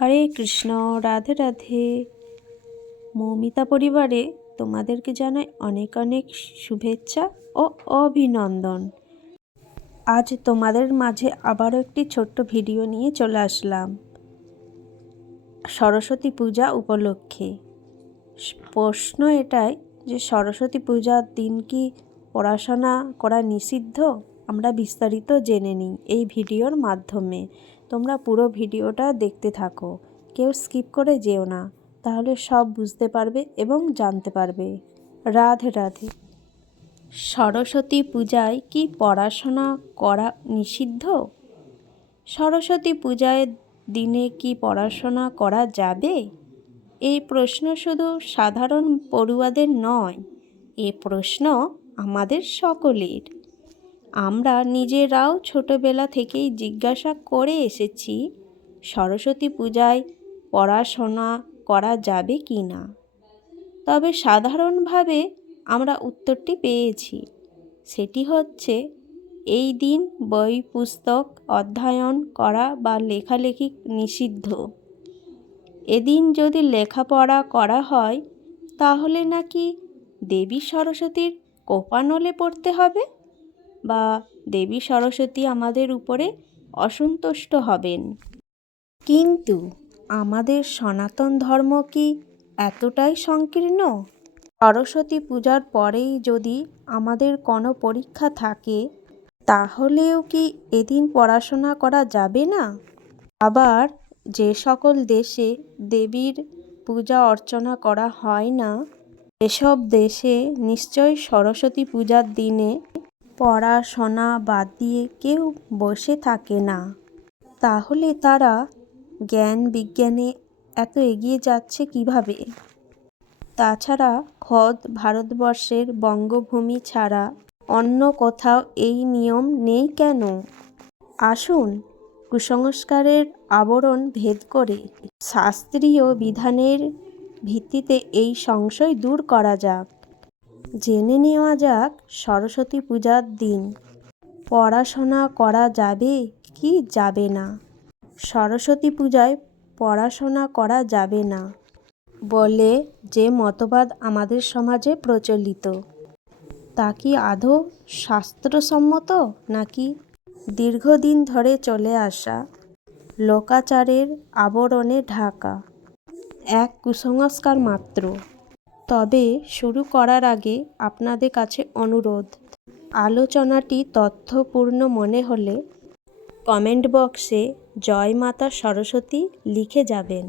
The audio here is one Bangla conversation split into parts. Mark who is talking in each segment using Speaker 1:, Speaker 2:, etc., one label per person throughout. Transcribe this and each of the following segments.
Speaker 1: হরে কৃষ্ণ, রাধে রাধে। মৌমিতা পরিবারে তোমাদেরকে জানাই অনেক অনেক শুভেচ্ছা ও অভিনন্দন। আজ তোমাদের মাঝে আবারও একটি ছোট্ট ভিডিও নিয়ে চলে আসলাম। সরস্বতী পূজা উপলক্ষে। প্রশ্ন এটাই যে সরস্বতী পূজার দিন কি পড়াশোনা করা নিষিদ্ধ? আমরা বিস্তারিত জেনে নিই এই ভিডিওর মাধ্যমে। তোমরা পুরো ভিডিওটা দেখতে থাকো। কেউ স্কিপ করে যেও না, তাহলে সব বুঝতে পারবে এবং জানতে পারবে। রাধে রাধে। সরস্বতী পূজায় কি পড়াশোনা করা নিষিদ্ধ? সরস্বতী পূজায় দিনে কি পড়াশোনা করা যাবে? এই প্রশ্ন শুধু সাধারণ পড়ুয়াদের নয়, এ প্রশ্ন আমাদের সকলের। আমরা নিজেরাও ছোটবেলা থেকেই জিজ্ঞাসা করে এসেছি, সরস্বতী পূজায় পড়াশোনা করা যাবে কি না। তবে সাধারণভাবে আমরা উত্তরটি পেয়েছি, সেটি হচ্ছে, এই দিন বই, পুস্তক অধ্যয়ন করা বা লেখালেখি নিষিদ্ধ। এদিন যদি লেখাপড়া করা হয়, তাহলে নাকি দেবী সরস্বতীর কোপানলে পড়তে হবে? বা দেবী সরস্বতী আমাদের উপরে অসন্তুষ্ট হবেন। কিন্তু আমাদের সনাতন ধর্ম কি এতটাই সংকীর্ণ? সরস্বতী পূজার পরেই যদি আমাদের কোনো পরীক্ষা থাকে, তাহলেও কি এদিন পড়াশোনা করা যাবে না? আবার যে সকল দেশে দেবীর পূজা অর্চনা করা হয় না, এসব দেশে নিশ্চয় সরস্বতী পূজার দিনে পড়াশোনা বাদ দিয়ে কেউ বসে থাকে না। তাহলে তারা জ্ঞান বিজ্ঞানে এত এগিয়ে যাচ্ছে কীভাবে? তাছাড়া খদ ভারতবর্ষের বঙ্গভূমি ছাড়া অন্য কোথাও এই নিয়ম নেই কেন? আসুন কুসংস্কারের আবরণ ভেদ করে শাস্ত্রীয় বিধানের ভিত্তিতে এই সংশয় দূর করা যাক। জেনে নেওয়া যাক সরস্বতী পূজার দিন। পড়াশোনা করা যাবে কি যাবে না? সরস্বতী পূজায় পড়াশোনা করা যাবে না বলে যে মতবাদ আমাদের সমাজে প্রচলিত। তা কি আদৌ শাস্ত্রসম্মত নাকি? দীর্ঘদিন ধরে চলে আসা লোকাচারের আবরণে ঢাকা। এক কুসংস্কার মাত্র। তবে শুরু করার আগে আপনাদের কাছে অনুরোধ। আলোচনাটি তথ্যপূর্ণ মনে হলে কমেন্ট বক্সে জয় মাতা সরস্বতী লিখে যাবেন।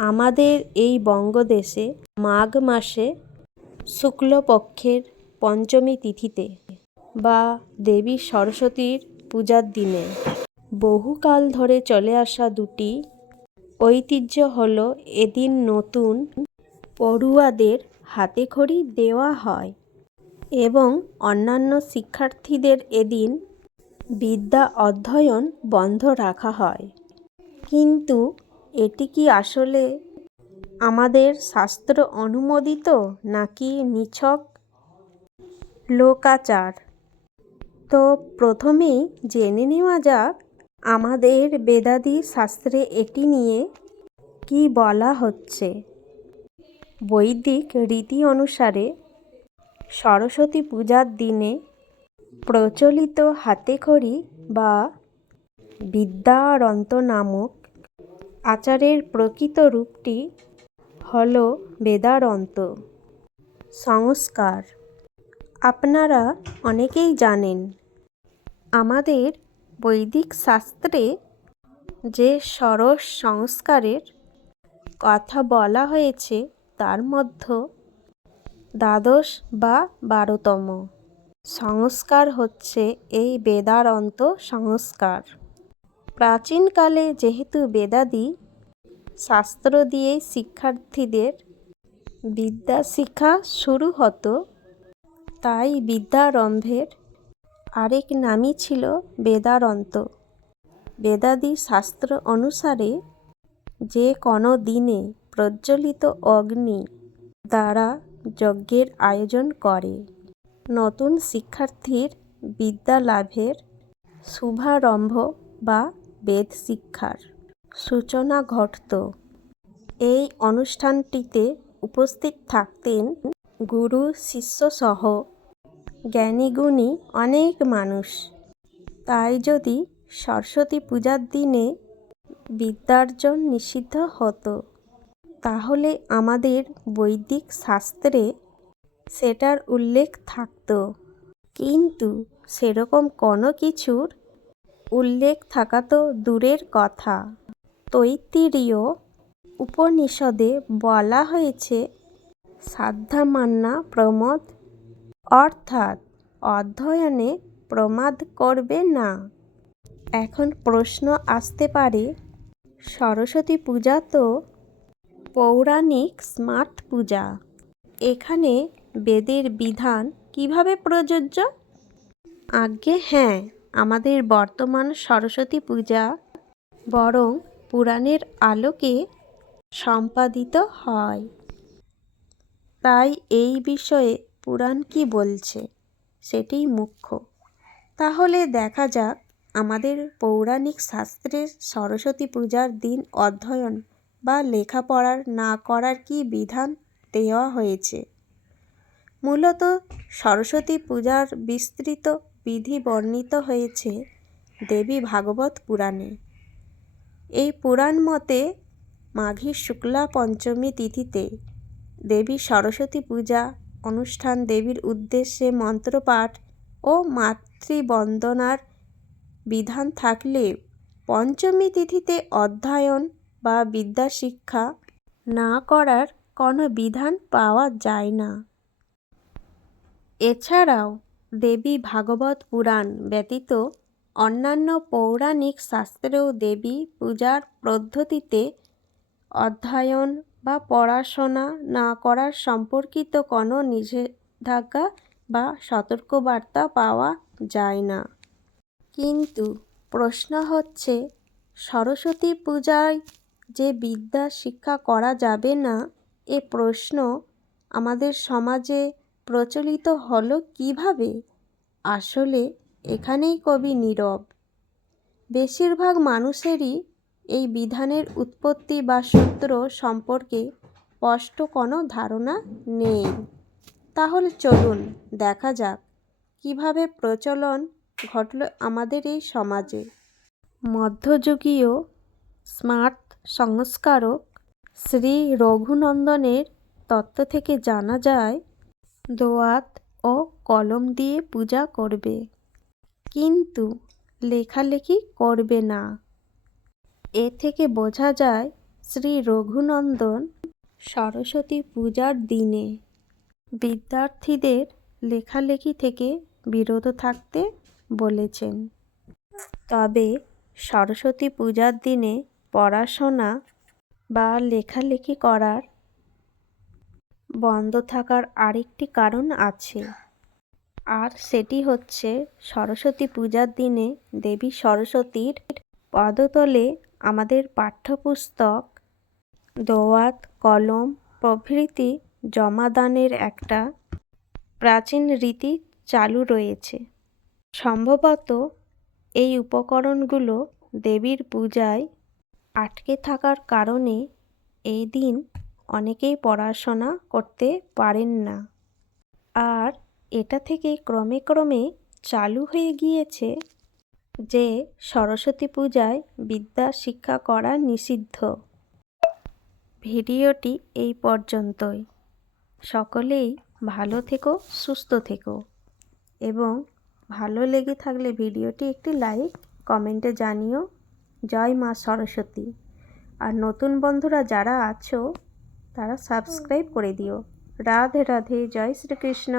Speaker 1: আমাদের এই বঙ্গদেশে মাঘ মাসে শুক্লপক্ষের পঞ্চমী তিথিতে বা দেবী সরস্বতীর পূজার দিনে বহুকাল ধরে চলে আসা দুটি ঐতিহ্য হল এদিন নতুন পড়ুয়াদের হাতেখড়ি দেওয়া হয় এবং অন্যান্য শিক্ষার্থীদের এদিন বিদ্যা অধ্যয়ন বন্ধ রাখা হয়। কিন্তু এটি কি আসলে আমাদের শাস্ত্র অনুমোদিত নাকি নিছক? লোকাচার। তো প্রথমেই জেনে নেওয়া যাক, আমাদের বেদাদি শাস্ত্রে এটি নিয়ে কি বলা হচ্ছে। বৈদিক রীতি অনুসারে সরস্বতী পূজার দিনে প্রচলিত হাতেখড়ি বা বিদ্যারন্ত নামক আচারের প্রকৃত রূপটি হল বেদারন্ত। সংস্কার। আপনারা অনেকেই জানেন, আমাদের বৈদিক শাস্ত্রে যে সরস সংস্কারের কথা বলা হয়েছে তার মধ্যে দ্বাদশ বা বারোতম। সংস্কার হচ্ছে এই বেদারন্ত সংস্কার। প্রাচীনকালে যেহেতু বেদাদি শাস্ত্র দিয়ে শিক্ষার্থীদের বিদ্যা শিক্ষা শুরু হতো, তাই বিদ্যারম্ভের আরেক নামই ছিল বেদারন্ত। বেদাদি শাস্ত্র অনুসারে যে কোনো দিনে প্রজ্বলিত অগ্নি দ্বারা যজ্ঞের আয়োজন করে। নতুন শিক্ষার্থীর বিদ্যা লাভের শুভারম্ভ বা বেদ শিক্ষার সূচনা ঘটত। এই অনুষ্ঠানটিতে উপস্থিত থাকতেন গুরু শিষ্যসহ জ্ঞানীগুণী অনেক মানুষ। তাই যদি সরস্বতী পূজার দিনে বিদ্যার্জন নিষিদ্ধ হতো তাহলে আমাদের বৈদিক শাস্ত্রে সেটার উল্লেখ থাকতো। কিন্তু সেরকম কোনো কিছুর উল্লেখ থাকা তো দূরের কথা। তৈতিরীয় উপনিষদে বলা হয়েছে, সাধ্যামান্না প্রমোদ অর্থাৎ অধ্যয়নে প্রমাদ করবে না। এখন প্রশ্ন আসতে পারে, সরস্বতী পূজা তো পৌরাণিক স্মার্ট পূজা। এখানে বেদের বিধান কীভাবে প্রযোজ্য? আজ্ঞে হ্যাঁ আমাদের বর্তমান সরস্বতী পূজা বরং পুরাণের আলোকে সম্পাদিত হয়। তাই এই বিষয়ে পুরাণ কি বলছে সেটিই মুখ্য। তাহলে দেখা যাক আমাদের পৌরাণিক শাস্ত্রের সরস্বতী পূজার দিন অধ্যয়ন বা লেখাপড়ার না করার কি বিধান দেওয়া হয়েছে? মূলত সরস্বতী পূজার বিস্তৃত বিধি বর্ণিত হয়েছে দেবী ভাগবত পুরাণে। এই পুরাণ মতে মাঘী শুক্লা পঞ্চমী তিথিতে দেবী সরস্বতী পূজা অনুষ্ঠান দেবীর উদ্দেশ্যে মন্ত্রপাঠ ও মাতৃবন্দনার বিধান থাকলে পঞ্চমী তিথিতে অধ্যয়ন বা বিদ্যা শিক্ষা না করার কোনো বিধান পাওয়া যায় না। এছাড়াও দেবী ভাগবত পুরাণ ব্যতীত অন্যান্য পৌরাণিক শাস্ত্রেও দেবী পূজার পদ্ধতিতে অধ্যয়ন বা পড়াশোনা না করার সম্পর্কিত কোনো নিষেধাজ্ঞা বা সতর্কবার্তা পাওয়া যায় না। কিন্তু প্রশ্ন হচ্ছে, সরস্বতী পূজায় যে বিদ্যা শিক্ষা করা যাবে না, এ প্রশ্ন আমাদের সমাজে প্রচলিত হলো কীভাবে? আসলে এখানেই কবি নীরব। বেশিরভাগ মানুষেরই এই বিধানের উৎপত্তি বা সূত্র সম্পর্কে স্পষ্ট কোনো ধারণা নেই। তাহলে চলুন দেখা যাক কীভাবে প্রচলন ঘটল আমাদের এই সমাজে। মধ্যযুগীয় স্মার্ট সংস্কারক শ্রী রঘুনন্দনের তত্ত্ব থেকে জানা যায়, দোয়াত ও কলম দিয়ে পূজা করবে। কিন্তু লেখালেখি করবে না। এ থেকে বোঝা যায়, শ্রী রঘুনন্দন সরস্বতী পূজার দিনে বিদ্যার্থীদের লেখালেখি থেকে বিরত থাকতে বলেছেন। তবে সরস্বতী পূজার দিনে পড়াশোনা বা লেখালেখি করার বন্ধ থাকার আরেকটি কারণ আছে। আর সেটি হচ্ছে সরস্বতী পূজার দিনে দেবী সরস্বতীর পদতলে আমাদের পাঠ্যপুস্তক, দোয়াত, কলম প্রভৃতি জমাদানের একটা প্রাচীন রীতি চালু রয়েছে। সম্ভবত এই উপকরণগুলো দেবীর পূজায় আটকে থাকার কারণে এই দিন অনেকেই পড়াশোনা করতে পারেন না। আর এটা থেকে ক্রমে ক্রমে চালু হয়ে গিয়েছে যে সরস্বতী পূজায় বিদ্যা শিক্ষা করা নিষিদ্ধ। ভিডিওটি এই পর্যন্তই। সকলেই ভালো থেকো, সুস্থ থেকো এবং ভালো লেগে থাকলে ভিডিওটি একটি লাইক, কমেন্টে জানিও। জয় মা সরস্বতী। আর নতুন বন্ধুরা যারা আছো, তারা সাবস্ক্রাইব করে দিও। রাধে রাধে, জয় শ্রীকৃষ্ণ।